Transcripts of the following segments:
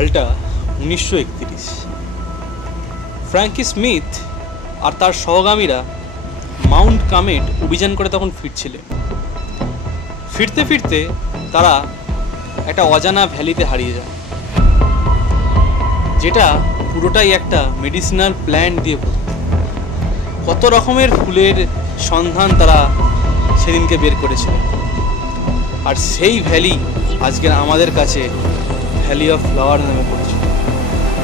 সালটা 1931। Frenkie Smith আর তার সহগামীরা মাউন্ট কামেট অভিযান করে তখন ফিরছিলেন। ফিরতে ফিরতে তারা একটা অজানা ভ্যালিতে হারিয়ে যায়, যেটা পুরোটাই একটা মেডিসিনাল প্ল্যান্ট দিয়ে ভর্তি। কত রকমের ফুলের সন্ধান তারা সেদিনকে বের করেছিলেন, আর সেই ভ্যালি আজকের আমাদের কাছে ভ্যালি অফ ফ্লাওয়ার নামে পরিচিত,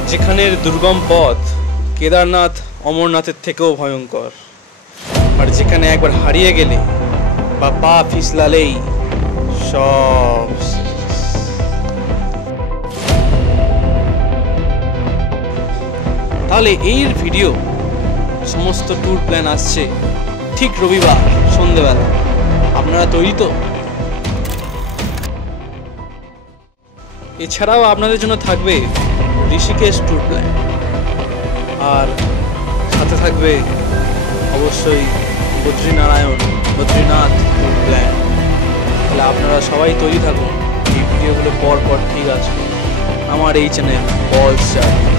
যেখানের দুর্গম পথ কেদারনাথ অমরনাথের থেকেও ভয়ঙ্কর, আর যেখানে একবার হারিয়ে গেলে বা পা ফিসলালেই সব। তাহলে এই ভিডিও সমস্ত ট্যুর প্ল্যান আসছে ঠিক রবিবার সন্ধেবেলা। আপনারা তৈরি তো? এছাড়াও আপনাদের জন্য থাকবে ঋষিকেশ ট্যুর প্ল্যান, আর সাথে থাকবে অবশ্যই বদ্রীনাথ ট্যুর প্ল্যান। তাহলে আপনারা সবাই তৈরি থাকুন, এই ভিডিওগুলো পর ঠিক আসবে আমার এই চ্যানেল বলস জার্নি।